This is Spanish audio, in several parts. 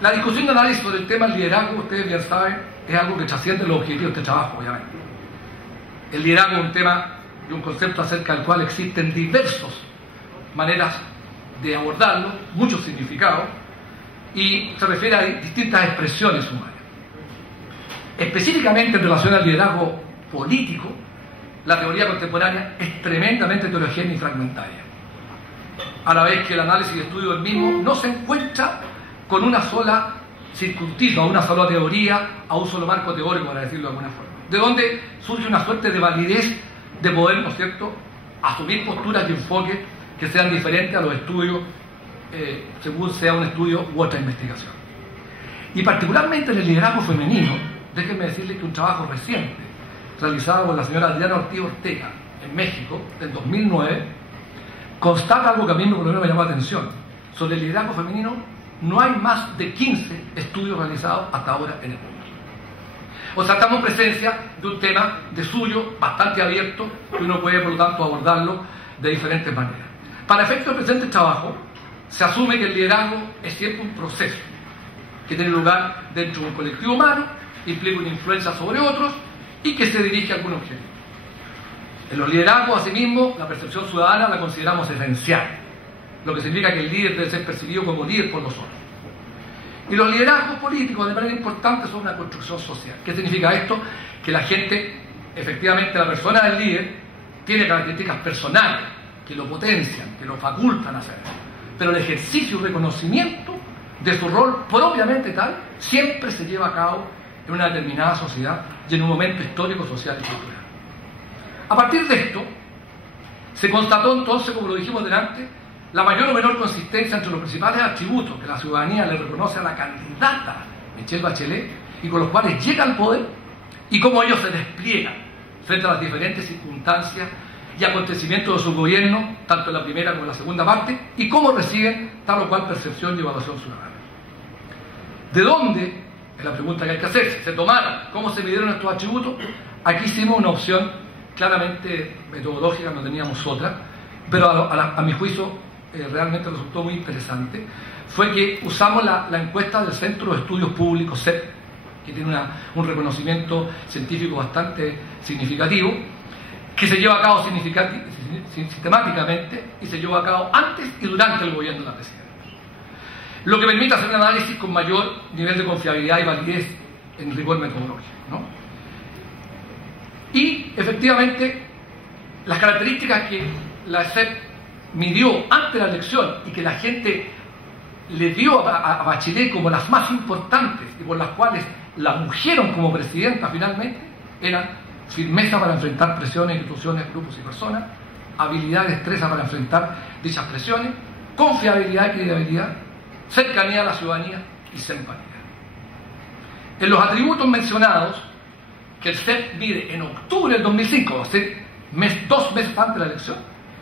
La discusión de análisis sobre el tema del liderazgo, ustedes bien saben, es algo que trasciende los objetivos de este trabajo, obviamente. El liderazgo es un tema y un concepto acerca del cual existen diversas maneras de abordarlo, muchos significados, y se refiere a distintas expresiones humanas. Específicamente en relación al liderazgo político, la teoría contemporánea es tremendamente heterogénea y fragmentaria, a la vez que el análisis y estudio del mismo no se encuentra con una sola circunscrita, una sola teoría, a un solo marco teórico, para decirlo de alguna forma, de donde surge una suerte de validez de poder, ¿no es cierto?, asumir posturas y enfoques que sean diferentes a los estudios, según sea un estudio u otra investigación. Y particularmente en el liderazgo femenino, déjenme decirles que un trabajo reciente, realizado por la señora Adriana Ortiz Ortega, en México, en 2009, constata algo que a mí por lo menos me llamó la atención. Sobre el liderazgo femenino no hay más de 15 estudios realizados hasta ahora en el mundo. O sea, estamos en presencia de un tema de suyo bastante abierto, que uno puede, por lo tanto, abordarlo de diferentes maneras. Para efectos del presente trabajo, se asume que el liderazgo es siempre un proceso que tiene lugar dentro de un colectivo humano, implica una influencia sobre otros y que se dirige a algún objetivo. En los liderazgos, asimismo, la percepción ciudadana la consideramos esencial, lo que significa que el líder debe ser percibido como líder por los otros. Y los liderazgos políticos, de manera importante, son una construcción social. ¿Qué significa esto? Que la gente, efectivamente, la persona del líder, tiene características personales que lo potencian, que lo facultan a hacer eso. Pero el ejercicio y reconocimiento de su rol propiamente tal siempre se lleva a cabo en una determinada sociedad y en un momento histórico, social y cultural. A partir de esto, se constató entonces, como lo dijimos delante, la mayor o menor consistencia entre los principales atributos que la ciudadanía le reconoce a la candidata Michelle Bachelet y con los cuales llega al poder y cómo ellos se despliegan frente a las diferentes circunstancias y acontecimientos de su gobierno, tanto en la primera como en la segunda parte, y cómo reciben tal o cual percepción y evaluación ciudadana. ¿De dónde? Es la pregunta que hay que hacerse. ¿Se tomaron? ¿Cómo se midieron estos atributos? Aquí hicimos una opción claramente metodológica, no teníamos otra, pero a mi juicio realmente resultó muy interesante. Fue que usamos la encuesta del Centro de Estudios Públicos, CEP, que tiene un reconocimiento científico bastante significativo, que se lleva a cabo sistemáticamente y se lleva a cabo antes y durante el gobierno de la presidenta. Lo que permite hacer un análisis con mayor nivel de confiabilidad y validez en rigor metodológico, ¿no? Y efectivamente, las características que la CEP midió antes de la elección y que la gente le dio a Bachelet como las más importantes y por las cuales la ungieron como presidenta finalmente, eran firmeza para enfrentar presiones, instituciones, grupos y personas, habilidad y destreza para enfrentar dichas presiones, confiabilidad y credibilidad, cercanía a la ciudadanía y simpatía. En los atributos mencionados, que el CEP mide en octubre del 2005, o sea, 2 meses antes de la elección,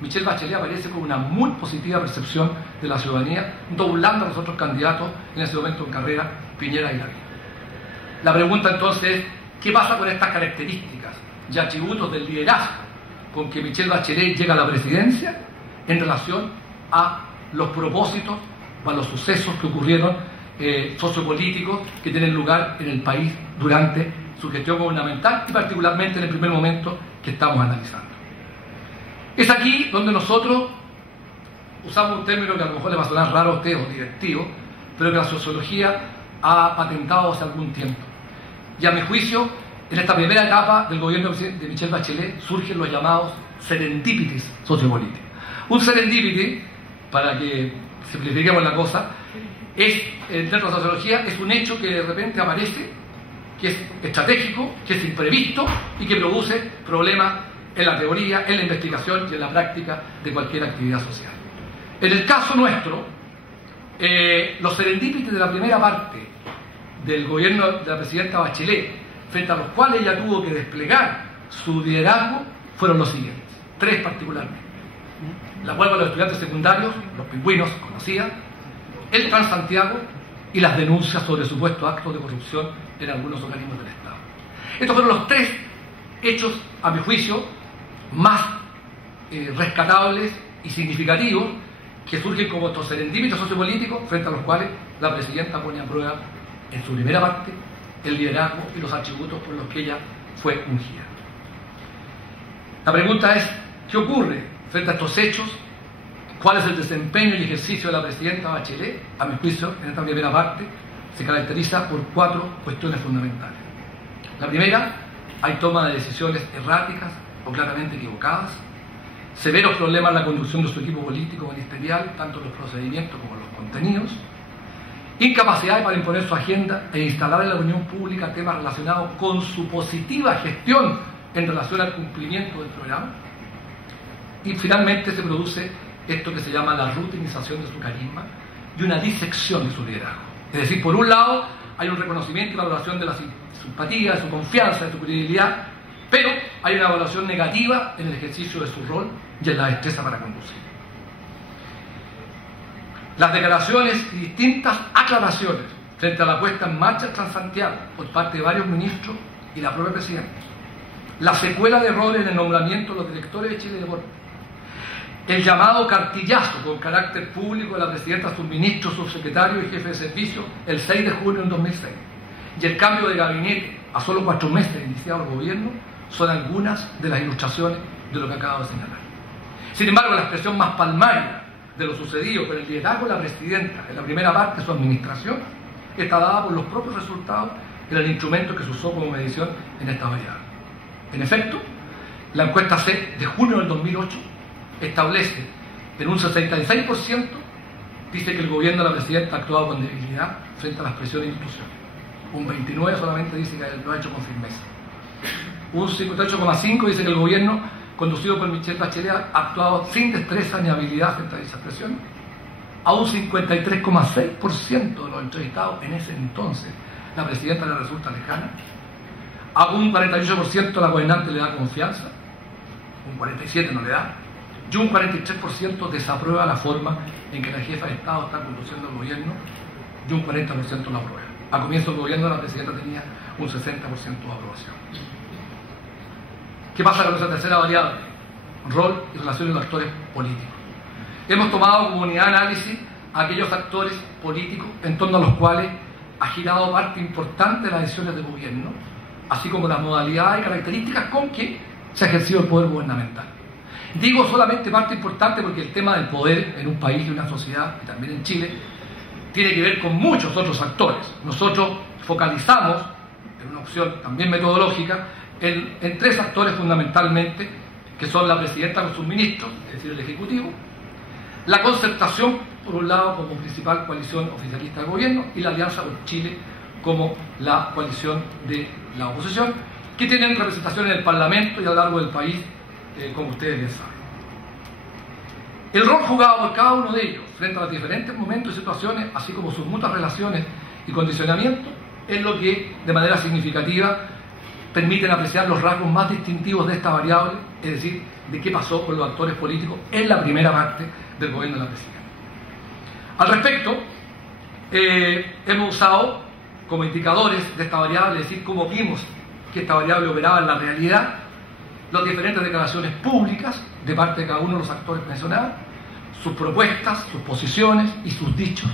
Michelle Bachelet aparece con una muy positiva percepción de la ciudadanía, doblando a los otros candidatos en ese momento en carrera, Piñera y Lavín. La pregunta entonces es, ¿qué pasa con estas características y atributos del liderazgo con que Michelle Bachelet llega a la presidencia en relación a los propósitos o a los sucesos que ocurrieron sociopolíticos que tienen lugar en el país durante su gestión gubernamental y particularmente en el primer momento que estamos analizando? Es aquí donde nosotros usamos un término que a lo mejor le va a sonar raro a usted o directivo, pero que la sociología ha patentado hace algún tiempo. Y a mi juicio, en esta primera etapa del gobierno de Michelle Bachelet surgen los llamados serendipities sociopolíticos. Un serendipity, para que simplifiquemos la cosa, es, dentro de la sociología, es un hecho que de repente aparece, que es estratégico, que es imprevisto y que produce problemas en la teoría, en la investigación y en la práctica de cualquier actividad social. En el caso nuestro, los serendipities de la primera parte del gobierno de la presidenta Bachelet, frente a los cuales ella tuvo que desplegar su liderazgo, fueron los siguientes, 3 particularmente. La huelga de los estudiantes secundarios, los pingüinos, conocían, el Transantiago y las denuncias sobre supuestos actos de corrupción en algunos organismos del Estado. Estos fueron los 3 hechos, a mi juicio, más rescatables y significativos que surgen como estos serendípitos sociopolíticos frente a los cuales la presidenta pone a prueba en su primera parte el liderazgo y los atributos por los que ella fue ungida. La pregunta es, ¿qué ocurre frente a estos hechos? ¿Cuál es el desempeño y ejercicio de la presidenta Bachelet? A mi juicio, en esta primera parte, se caracteriza por 4 cuestiones fundamentales. La primera, hay toma de decisiones erráticas o claramente equivocadas, severos problemas en la conducción de su equipo político ministerial, tanto en los procedimientos como en los contenidos, incapacidad para imponer su agenda e instalar en la opinión pública temas relacionados con su positiva gestión en relación al cumplimiento del programa, y finalmente se produce esto que se llama la rutinización de su carisma y una disección de su liderazgo. Es decir, por un lado hay un reconocimiento y valoración de la simpatía, de su confianza, de su credibilidad, pero hay una evaluación negativa en el ejercicio de su rol y en la destreza para conducir. Las declaraciones y distintas aclaraciones frente a la puesta en marcha del Transantiago por parte de varios ministros y la propia presidenta, la secuela de errores en el nombramiento de los directores de Chile Deportes, el llamado cartillazo con carácter público de la presidenta a sus ministros, subsecretarios y jefe de servicio el 6 de junio del 2006 y el cambio de gabinete a solo 4 meses de iniciado el gobierno son algunas de las ilustraciones de lo que acabo de señalar. Sin embargo, la expresión más palmaria de lo sucedido con el liderazgo de la presidenta en la primera parte de su administración está dada por los propios resultados en el instrumento que se usó como medición en esta variable. En efecto, la encuesta C de junio del 2008 establece en un 66% dice que el gobierno de la presidenta ha actuado con debilidad frente a las presiones e instituciones. Un 29% solamente dice que lo ha hecho con firmeza. Un 58,5% dice que el gobierno conducido por Michelle Bachelet ha actuado sin destreza ni habilidad frente a dichas presiones. A un 53,6% de los entrevistados en ese entonces la presidenta le resulta lejana. A un 48% la gobernante le da confianza, un 47% no le da, y un 43% desaprueba la forma en que la jefa de Estado está conduciendo el gobierno, y un 40% la aprueba. A comienzo del gobierno la presidenta tenía un 60% de aprobación. ¿Qué pasa con esa tercera variable? Rol y relaciones de los actores políticos. Hemos tomado como unidad de análisis a aquellos actores políticos en torno a los cuales ha girado parte importante de las decisiones del gobierno, así como las modalidades y características con que se ha ejercido el poder gubernamental. Digo solamente parte importante porque el tema del poder en un país y una sociedad, y también en Chile, tiene que ver con muchos otros actores. Nosotros focalizamos, en una opción también metodológica, en 3 actores fundamentalmente, que son la presidenta con sus ministros, es decir, el Ejecutivo, la concertación, por un lado, como principal coalición oficialista del gobierno, y la Alianza por Chile como la coalición de la oposición, que tienen representación en el Parlamento y a lo largo del país, como ustedes bien saben. El rol jugado por cada uno de ellos frente a los diferentes momentos y situaciones, así como sus mutuas relaciones y condicionamientos, es lo que de manera significativa permiten apreciar los rasgos más distintivos de esta variable, es decir, de qué pasó con los actores políticos en la primera parte del gobierno de la presidenta. Al respecto, hemos usado como indicadores de esta variable, es decir, cómo vimos que esta variable operaba en la realidad, las diferentes declaraciones públicas de parte de cada uno de los actores mencionados, sus propuestas, sus posiciones y sus dichos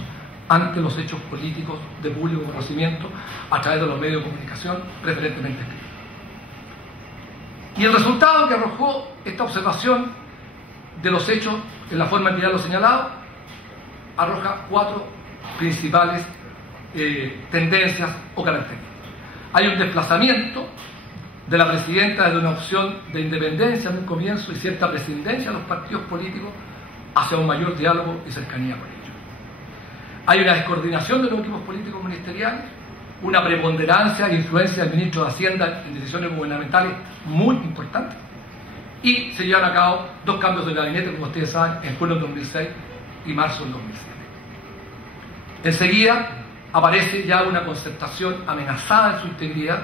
ante los hechos políticos de público conocimiento a través de los medios de comunicación, preferentemente escritos. Y el resultado que arrojó esta observación de los hechos en la forma en que ya lo he señalado, arroja 4 principales tendencias o características. Hay un desplazamiento de la presidenta desde una opción de independencia en un comienzo y cierta prescindencia de los partidos políticos hacia un mayor diálogo y cercanía con ellos. Hay una descoordinación de los equipos políticos ministeriales, una preponderancia e influencia del ministro de Hacienda en decisiones gubernamentales muy importantes, y se llevan a cabo 2 cambios de gabinete, como ustedes saben, en junio del 2006 y marzo del 2007. Enseguida aparece ya una concertación amenazada en su integridad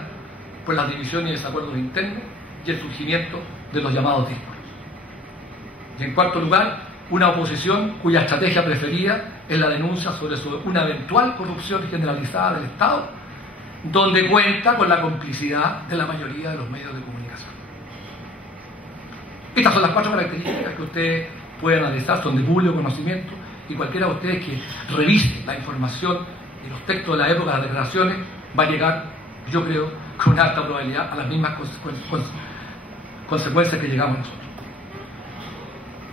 por las divisiones y desacuerdos internos y el surgimiento de los llamados discursos. Y en cuarto lugar, una oposición cuya estrategia preferida es la denuncia sobre una eventual corrupción generalizada del Estado, donde cuenta con la complicidad de la mayoría de los medios de comunicación. Estas son las 4 características que ustedes puede analizar, son de público conocimiento, y cualquiera de ustedes que revise la información y los textos de la época, las declaraciones, va a llegar, yo creo, con una alta probabilidad a las mismas consecuencias que llegamos nosotros.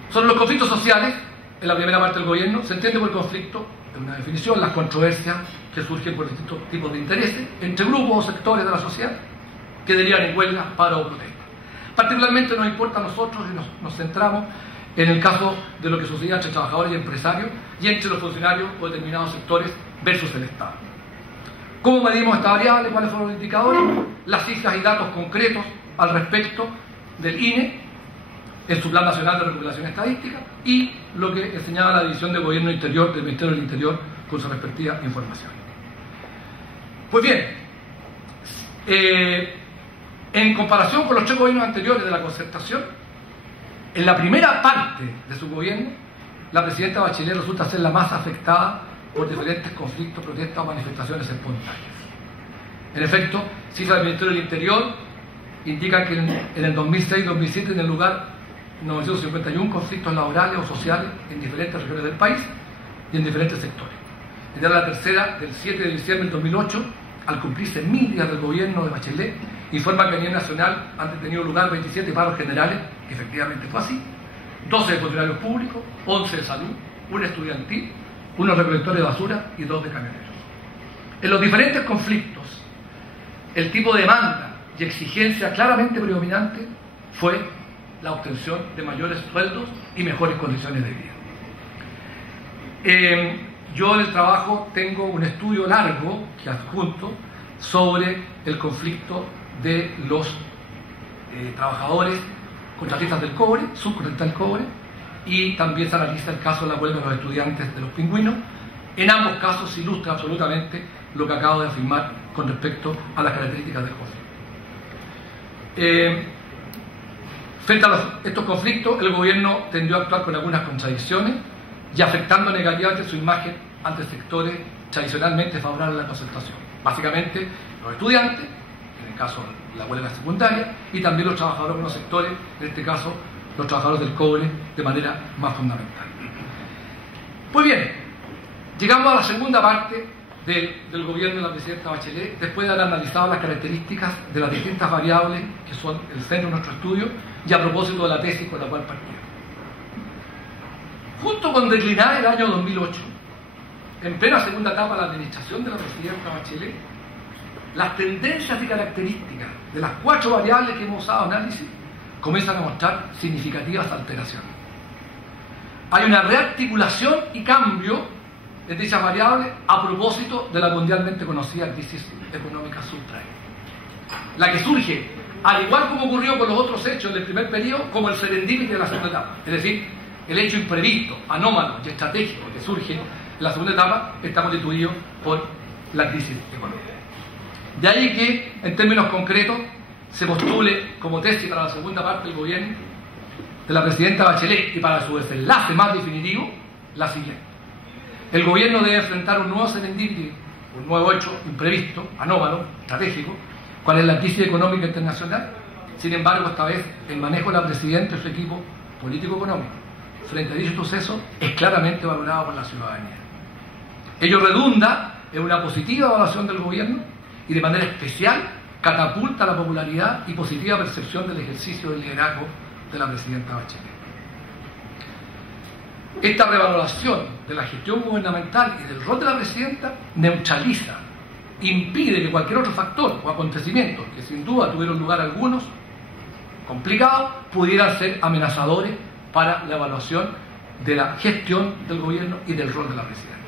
Sobre los conflictos sociales, en la primera parte del gobierno, se entiende por conflicto, en una definición, las controversias que surgen por distintos tipos de intereses entre grupos o sectores de la sociedad que derivan en huelgas, paro o protesta. Particularmente nos importa a nosotros y nos centramos en el caso de lo que sucedía entre trabajadores y empresarios y entre los funcionarios o determinados sectores versus el Estado. ¿Cómo medimos esta variable? ¿Cuáles fueron los indicadores? Las cifras y datos concretos al respecto del INE en su Plan Nacional de Recuperación Estadística y lo que enseñaba la División de Gobierno Interior del Ministerio del Interior con su respectiva información. Pues bien, en comparación con los 3 gobiernos anteriores de la concertación, en la primera parte de su gobierno, la presidenta Bachelet resulta ser la más afectada por diferentes conflictos, protestas o manifestaciones espontáneas. En efecto, cifras del Ministerio del Interior indican que en el 2006-2007 en el lugar 951 conflictos laborales o sociales en diferentes regiones del país y en diferentes sectores. En la tercera, del 7 de diciembre del 2008, al cumplirse 1000 días del gobierno de Bachelet, informa que a nivel nacional han tenido lugar 27 paros generales, que efectivamente fue así, 12 de funcionarios públicos, 11 de salud, 1 estudiantil, 1 recolectores de basura y 2 de camioneros. En los diferentes conflictos, el tipo de demanda y exigencia claramente predominante fue la obtención de mayores sueldos y mejores condiciones de vida. Yo en el trabajo tengo un estudio largo que adjunto sobre el conflicto de los trabajadores contratistas del cobre, subcontratistas del cobre, y también se analiza el caso de la huelga de los estudiantes de los pingüinos. En ambos casos se ilustra absolutamente lo que acabo de afirmar con respecto a las características del conflicto. Frente a estos conflictos, el gobierno tendió a actuar con algunas contradicciones y afectando negativamente su imagen ante sectores tradicionalmente favorables a la concertación. Básicamente, los estudiantes, en el caso de la huelga secundaria, y también los trabajadores de unos sectores, en este caso los trabajadores del cobre, de manera más fundamental. Pues bien, llegamos a la segunda parte del gobierno de la presidenta Bachelet, después de haber analizado las características de las distintas variables que son el centro de nuestro estudio y a propósito de la tesis con la cual partimos. Junto con declinar el año 2008, en plena segunda etapa de la administración de la presidenta Bachelet, las tendencias y características de las 4 variables que hemos usado en análisis comienzan a mostrar significativas alteraciones. Hay una rearticulación y cambio de dichas variables a propósito de la mundialmente conocida crisis económica subprime, la que surge, al igual como ocurrió con los otros hechos del primer periodo, como el serendipity de la segunda etapa, es decir, el hecho imprevisto, anómalo y estratégico que surge en la segunda etapa está constituido por la crisis económica. De ahí que, en términos concretos, se postule como tesis para la segunda parte del gobierno de la presidenta Bachelet y para su desenlace más definitivo, la siguiente. El gobierno debe enfrentar un nuevo serendipity, un nuevo hecho imprevisto, anómalo, estratégico, cuál es la crisis económica internacional. Sin embargo, esta vez el manejo de la presidenta y su equipo político-económico frente a dicho suceso es claramente valorado por la ciudadanía. Ello redunda en una positiva evaluación del gobierno y de manera especial catapulta la popularidad y positiva percepción del ejercicio del liderazgo de la presidenta Bachelet. Esta revaloración de la gestión gubernamental y del rol de la presidenta neutraliza, impide que cualquier otro factor o acontecimiento, que sin duda tuvieron lugar algunos, complicados, pudieran ser amenazadores para la evaluación de la gestión del gobierno y del rol de la presidenta.